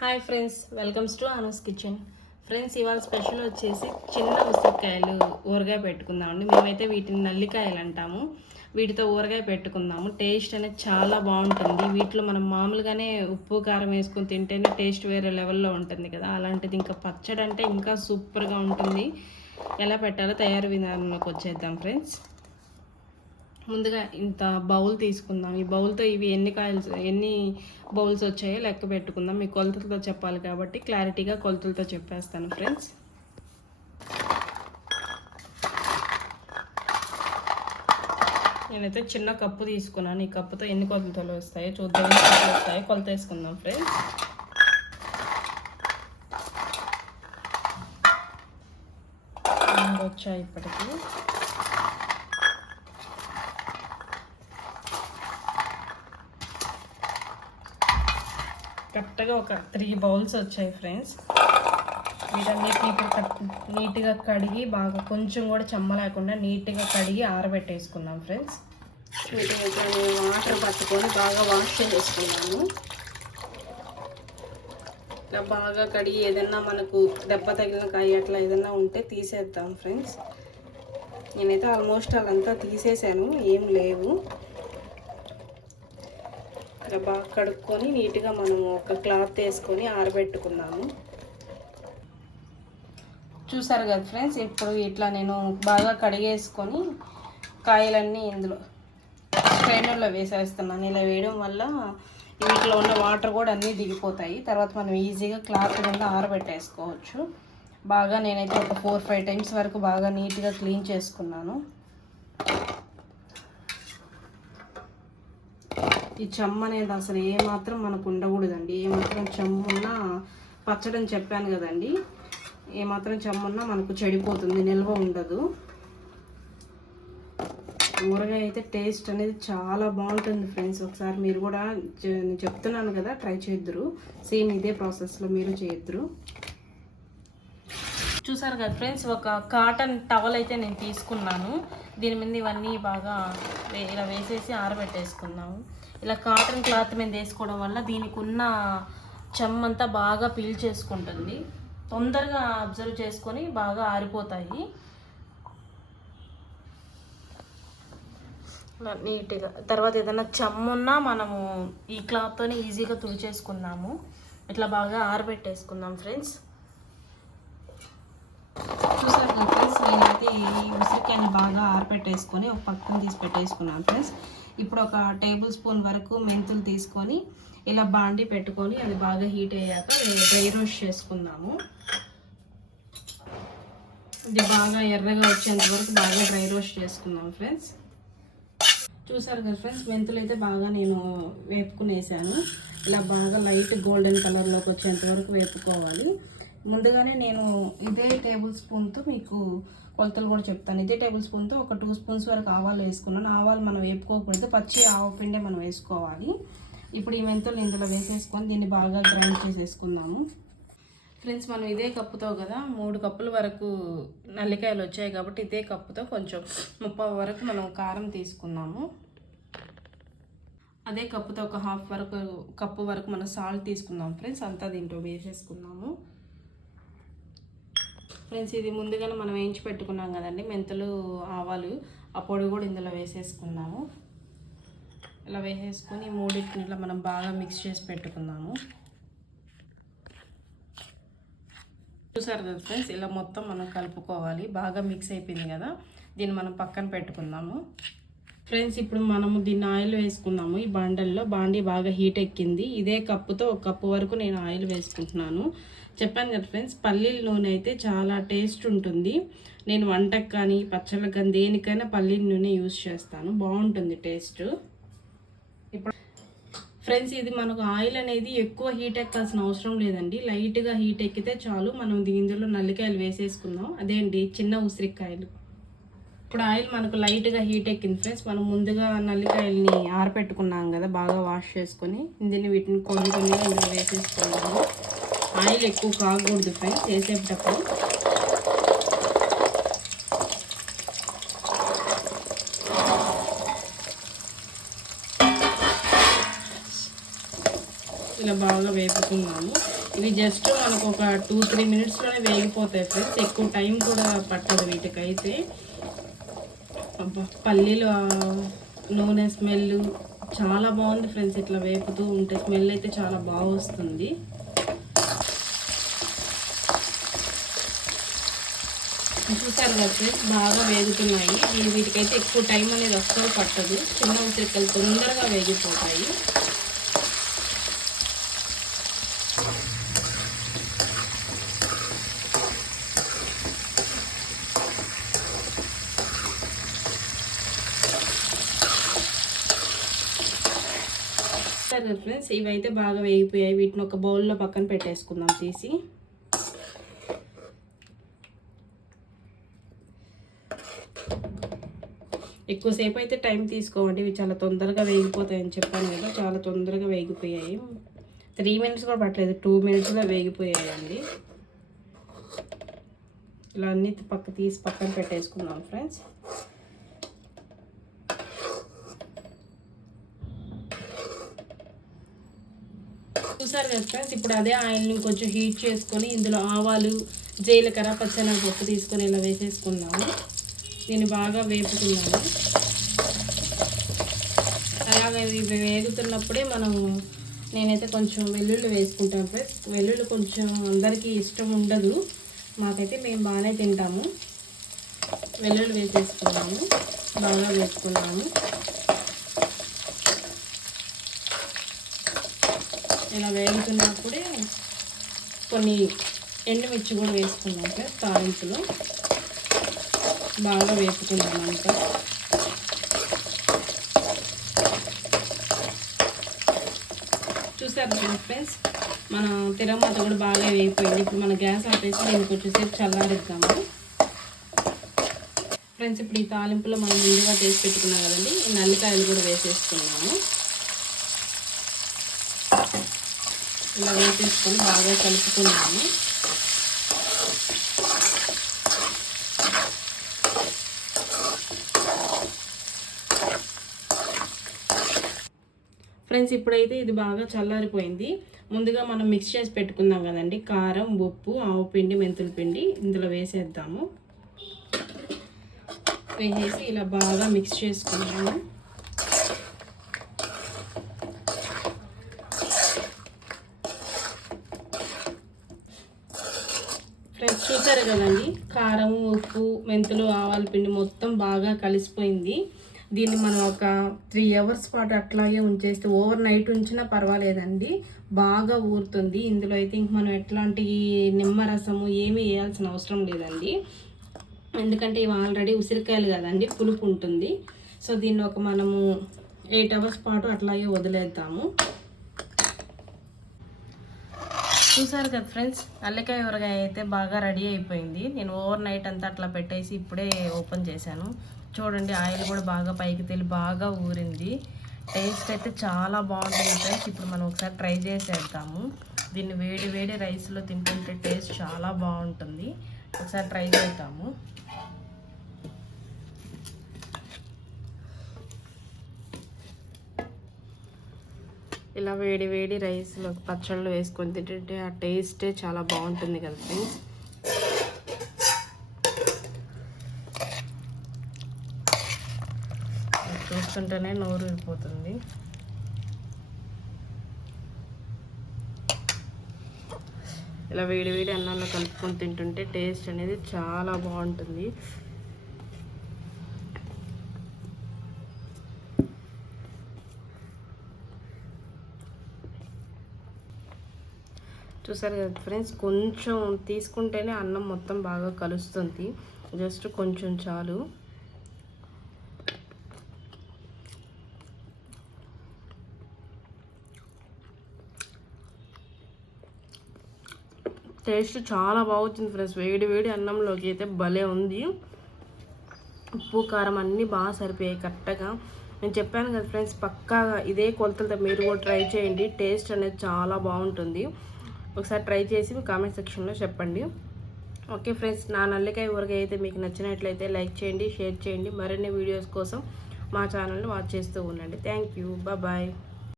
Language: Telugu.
Hi friends, welcomes to Anu's kitchen. Friends, ఇవాళ స్పెషల్ వచ్చేసి చిన్న ఉసిరికాయలు ఊరగాయ పెట్టుకుందామండి. మేమైతే వీటిని నల్లికాయలు అంటాము. వీటితో ఊరగాయ పెట్టుకుందాము. టేస్ట్ అనేది చాలా బాగుంటుంది. వీటిలో మనం మామూలుగానే ఉప్పు కారం వేసుకొని తింటేనే టేస్ట్ వేరే లెవెల్లో ఉంటుంది కదా, అలాంటిది ఇంకా పచ్చడి అంటే ఇంకా సూపర్గా ఉంటుంది. ఎలా పెట్టాలో తయారు విధానంలోకి వచ్చేద్దాం ఫ్రెండ్స్. ముందుగా ఇంత బౌల్ తీసుకుందాం. ఈ బౌల్తో ఇవి ఎన్ని బౌల్స్ వచ్చాయో లెక్క పెట్టుకుందాం. మీ కొలతలతో చెప్పాలి కాబట్టి క్లారిటీగా కొలతలతో చెప్పేస్తాను ఫ్రెండ్స్. నేనైతే చిన్న కప్పు తీసుకున్నాను. ఈ కప్పుతో ఎన్ని కొలతలు వస్తాయో చూద్దాం. వస్తాయో కొలత వేసుకుందాం ఫ్రెండ్స్. వచ్చాయి ఇప్పటికి. కరెక్ట్గా ఒక 3 బౌల్స్ వచ్చాయి ఫ్రెండ్స్. వీటన్నిటిని ఇప్పుడు నీట్గా కడిగి బాగా కొంచెం కూడా చెమ్మ లేకుండా నీట్గా కడిగి ఆరబెట్టేసుకుందాం ఫ్రెండ్స్. వీటిని ఇప్పుడు నేను వాటర్ పట్టుకొని బాగా వాష్ చేసుకున్నాను. ఇలా బాగా కడిగి ఏదైనా మనకు దెబ్బ తగిలిన కాయ అట్లా ఏదైనా ఉంటే తీసేద్దాం ఫ్రెండ్స్. నేనైతే ఆల్మోస్ట్ అదంతా తీసేసాను, ఏం లేవు. ఇలా బాగా కడుక్కొని నీట్గా మనము ఒక క్లాత్ వేసుకొని ఆరబెట్టుకున్నాము. చూసారు కదా ఫ్రెండ్స్, ఇప్పుడు ఇట్లా నేను బాగా కడిగేసుకొని కాయలన్నీ ఇందులో స్ట్రైనర్లో వేసేస్తున్నాను. ఇలా వేయడం వల్ల వీటిలో ఉన్న వాటర్ కూడా అన్నీ దిగిపోతాయి. తర్వాత మనం ఈజీగా క్లాత్ కింద ఆరబెట్టేసుకోవచ్చు. బాగా నేనైతే ఒక 4-5 టైమ్స్ వరకు బాగా నీట్గా క్లీన్ చేసుకున్నాను. ఈ చెమ్మ అనేది అసలు ఏమాత్రం మనకు ఉండకూడదండి. ఏమాత్రం చెమ్మున్నా పచ్చడని చెప్పాను కదండి, ఏమాత్రం చెమ్మున్నా మనకు చెడిపోతుంది, నిల్వ ఉండదు. ఊరగాయ అయితే టేస్ట్ అనేది చాలా బాగుంటుంది ఫ్రెండ్స్. ఒకసారి మీరు కూడా చెప్తున్నాను కదా, ట్రై చేద్దరు. సేమ్ ఇదే ప్రాసెస్లో మీరు చేద్దరు. చూసారు కదా ఫ్రెండ్స్, ఒక కాటన్ టవల్ అయితే నేను తీసుకున్నాను. దీని మీద ఇవన్నీ బాగా ఇలా వేసేసి ఆరబెట్టేసుకున్నాము. ఇలా కాటన్ క్లాత్ మీద వేసుకోవడం వల్ల దీనికి ఉన్న చెమ్మంతా బాగా పీల్ చేసుకుంటుంది. తొందరగా అబ్జర్వ్ చేసుకొని బాగా ఆరిపోతాయి. నీట్గా తర్వాత ఏదైనా చెమ్మున్నా మనము ఈ క్లాత్తోనే ఈజీగా తుడిచేసుకుందాము. ఇట్లా బాగా ఆరబెట్టేసుకుందాం ఫ్రెండ్స్. చూసారు కదా ఫ్రెండ్స్, నేనైతే ఈ ఉసిరికాయని బాగా ఆరబెట్టేసుకొని ఒక పక్కన తీసి పెట్టేసుకున్నాను ఫ్రెండ్స్. ఇప్పుడు ఒక టేబుల్ స్పూన్ వరకు మెంతులు తీసుకొని ఇలా బాండి పెట్టుకొని అది బాగా హీట్ అయ్యాక డ్రై రోస్ట్ చేసుకుందాము. ఇది బాగా ఎర్రగా వచ్చేంత వరకు బాగా డ్రై రోస్ట్ చేసుకుందాం ఫ్రెండ్స్. చూసారు కదా ఫ్రెండ్స్, మెంతులు అయితే బాగా నేను వేపుకునేసాను. ఇలా బాగా లైట్ గోల్డెన్ కలర్లోకి వచ్చేంత వరకు వేపుకోవాలి. ముందుగానే నేను ఇదే టేబుల్ స్పూన్తో మీకు కొలతలు కూడా చెప్తాను. ఇదే టేబుల్ స్పూన్తో ఒక 2 స్పూన్స్ వరకు ఆవాలు వేసుకున్నాను. ఆవాలు మనం వేపుకోకూడదు, పచ్చి ఆవు పిండే మనం వేసుకోవాలి. ఇప్పుడు ఈ మెంతులు ఇందులో వేసేసుకొని దీన్ని బాగా గ్రైండ్ చేసేసుకుందాము ఫ్రెండ్స్. మనం ఇదే కప్పుతో కదా 3 కప్పుల వరకు నల్లికాయలు వచ్చాయి కాబట్టి ఇదే కప్పుతో కొంచెం 30 వరకు మనం కారం తీసుకున్నాము. అదే కప్పుతో ఒక హాఫ్ కప్పు వరకు మనం సాల్ట్ తీసుకుందాం ఫ్రెండ్స్. అంతా దీంట్లో వేసేసుకున్నాము ఫ్రెండ్స్. ఇది ముందుగానే మనం వేయించి పెట్టుకున్నాం కదండి మెంతులు, ఆవాలు, ఆ పొడి కూడా ఇందులో వేసేసుకున్నాము. ఇలా వేసేసుకొని మూడింటిని ఇట్లా మనం బాగా మిక్స్ చేసి పెట్టుకుందాము. చూసారు కదా ఫ్రెండ్స్, ఇలా మొత్తం మనం కలుపుకోవాలి. బాగా మిక్స్ అయిపోయింది కదా, దీన్ని మనం పక్కన పెట్టుకుందాము ఫ్రెండ్స్. ఇప్పుడు మనము దీన్ని ఆయిల్ వేసుకుందాము. ఈ బాండీ బాగా హీట్ ఎక్కింది. ఇదే కప్పుతో ఒక కప్పు వరకు నేను ఆయిల్ వేసుకుంటున్నాను. చెప్పాను కదా ఫ్రెండ్స్, పల్లీల నూనె అయితే చాలా టేస్ట్ ఉంటుంది. నేను వంటకు కానీ పచ్చళ్ళకి కానీ దేనికైనా పల్లీల నూనె యూజ్ చేస్తాను, బాగుంటుంది టేస్ట్. ఇప్పుడు ఫ్రెండ్స్, ఇది మనకు ఆయిల్ అనేది ఎక్కువ హీట్ ఎక్కాల్సిన అవసరం లేదండి. లైట్గా హీట్ ఎక్కితే చాలు. మనం ఇందులో నల్లికాయలు వేసేసుకుందాం. అదేంటి చిన్న ఉసిరికాయలు. ఇప్పుడు ఆయిల్ మనకు లైట్గా హీట్ ఎక్కింది ఫ్రెండ్స్. మనం ముందుగా నల్లికాయలని ఆరపెట్టుకున్నాం కదా, బాగా వాష్ చేసుకొని వీటిని కొన్ని ఇందులో వేసేసుకున్నాము. ఆయిల్ ఎక్కువ కాగకూడదు ఫ్రెండ్స్ వేసేటప్పుడు. ఇలా బాగా వేపుకున్నాము. ఇవి జస్ట్ మనకు ఒక 2-3 మినిట్స్లోనే వేగిపోతాయి ఫ్రెండ్స్. ఎక్కువ టైం కూడా పట్టదు వీటికైతే. అబ్బా, పల్లీలు నూనె స్మెల్ చాలా బాగుంది ఫ్రెండ్స్. ఇట్లా వేపుతూ ఉంటే స్మెల్ అయితే చాలా బాగా వస్తుంది. చూసారు కదా ఫ్రెండ్స్, బాగా వేగుతున్నాయి. వీటికైతే ఎక్కువ టైం అనేది అస్సలు పట్టదు. చిన్న ఉసిరికాయలు తొందరగా వేగిపోతాయి. సరే ఫ్రెండ్స్, ఇవైతే బాగా వేగిపోయాయి. వీటిని ఒక బౌల్లో పక్కన పెట్టేసుకుందాం తీసి. ఎక్కువసేపు అయితే టైం తీసుకోవండి, ఇవి చాలా తొందరగా వేగిపోతాయని చెప్పాను కదా. చాలా తొందరగా వేగిపోయాయి. 3 మినిట్స్ కూడా పట్టలేదు, 2 మినిట్స్లో వేగిపోయాయండి. ఇలా అన్ని పక్కన పెట్టేసుకుందాం ఫ్రెండ్స్. చూసారు కదా ఫ్రెండ్స్, ఇప్పుడు అదే ఆయిల్ని కొంచెం హీట్ చేసుకొని ఇందులో ఆవాలు, జీలకర్ర, పచ్చెనగపప్పు తీసుకొని ఇలా వేసేసుకున్నాము. దీన్ని బాగా వేపుకున్నాము. అలాగే ఇవి వేగుతున్నప్పుడే నేనైతే కొంచెం వెల్లుల్లి వేసుకుంటాను ఫ్రెండ్స్. వెల్లుల్లి కొంచెం అందరికీ ఇష్టం ఉండదు, మాకైతే మేము బాగానే తింటాము. వెల్లుల్లి వేసేసుకున్నాము, బాగా వేసుకున్నాము. ఇలా వేగుతున్నప్పుడే కొన్ని ఎండుమిర్చి కూడా వేసుకున్నాం సార్. తాలింపులో బాగా వేసుకున్నాం అంతా. చూసారు ఫ్రెండ్స్, మన తిరగమాత కూడా బాగా వేగిపోయింది. ఇప్పుడు మన గ్యాస్ ఆపేసి దీనికి వచ్చేసేపు చల్లారిద్దాము ఫ్రెండ్స్. ఇప్పుడు ఈ తాలింపులో మనం ముందుగా చేసి పెట్టుకున్నాం కదండి, ఈ నల్లికాయలు కూడా వేసేసుకున్నాము. ఇలా వేసేసుకొని బాగా కలుపుకున్నాము. ఫ్రెండ్స్, ఇప్పుడైతే ఇది బాగా చల్లారిపోయింది. ముందుగా మనం మిక్స్ చేసి పెట్టుకుందాం కదండి, కారం, ఉప్పు, ఆవు పిండి, మెంతుల పిండి ఇందులో వేసేద్దాము. వేసేసి ఇలా బాగా మిక్స్ చేసుకున్నాము. ఫ్రెండ్స్, చూసారు కదండి, కారం, ఉప్పు, మెంతులు, ఆవాల పిండి మొత్తం బాగా కలిసిపోయింది. దీన్ని మనం ఒక 3 అవర్స్ పాటు అట్లాగే ఉంచేస్తే, ఓవర్ నైట్ ఉంచినా పర్వాలేదండి, బాగా ఊరుతుంది. ఇందులో అయితే ఇంక మనం ఎట్లాంటి నిమ్మరసము ఏమీ వేయాల్సిన అవసరం లేదండి, ఎందుకంటే ఇవి ఆల్రెడీ ఉసిరికాయలు కదండి, పులుపు ఉంటుంది. సో దీన్ని మనము 8 అవర్స్ పాటు అట్లాగే వదిలేద్దాము. చూసారు కదా ఫ్రెండ్స్, అల్లకాయ ఊరగాయ అయితే బాగా రెడీ అయిపోయింది. నేను ఓవర్ నైట్ అంతా అట్లా పెట్టేసి ఇప్పుడే ఓపెన్ చేశాను. చూడండి, ఆయిల్ కూడా బాగా పైకి తేలి బాగా ఊరింది. టేస్ట్ అయితే చాలా బాగుంటుంది ఫ్రెండ్స్. ఇప్పుడు మనం ఒకసారి ట్రై చేసేద్దాము. దీన్ని వేడి వేడి రైస్లో తింటుంటే టేస్ట్ చాలా బాగుంటుంది. ఒకసారి ట్రై చేద్దాము. ఇలా వేడి వేడి రైస్లో పచ్చళ్ళు వేసుకొని తింటుంటే ఆ టేస్టే చాలా బాగుంటుంది కదా ఫ్రెండ్స్. చూస్తుంటేనే నోరు ఊరిపోతుంది. ఇలా వేడి వేడి అన్నంలో కలుపుకొని తింటుంటే టేస్ట్ అనేది చాలా బాగుంటుంది. చూసారు కదా ఫ్రెండ్స్, కొంచెం తీసుకుంటేనే అన్నం మొత్తం బాగా కలుస్తుంది. జస్ట్ కొంచెం చాలు. టేస్ట్ చాలా బాగుంటుంది ఫ్రెండ్స్. వేడి వేడి అన్నంలోకి అయితే భలే ఉంది. ఉప్పు, కారం అన్నీ బాగా సరిపోయాయి కరెక్ట్గా. నేను చెప్పాను కదా ఫ్రెండ్స్, పక్కాగా ఇదే కొలతలతో మీరు కూడా ట్రై చేయండి. టేస్ట్ అనేది చాలా బాగుంటుంది. ఒకసారి ట్రై చేసి మీ కామెంట్ సెక్షన్లో చెప్పండి. ఓకే ఫ్రెండ్స్, నా నల్లికాయ ఊరగాయ అయితే మీకు నచ్చినట్లయితే లైక్ చేయండి, షేర్ చేయండి. మరిన్ని వీడియోస్ కోసం మా ఛానల్ని వాచ్ చేస్తూ ఉండండి. Thank you, bye.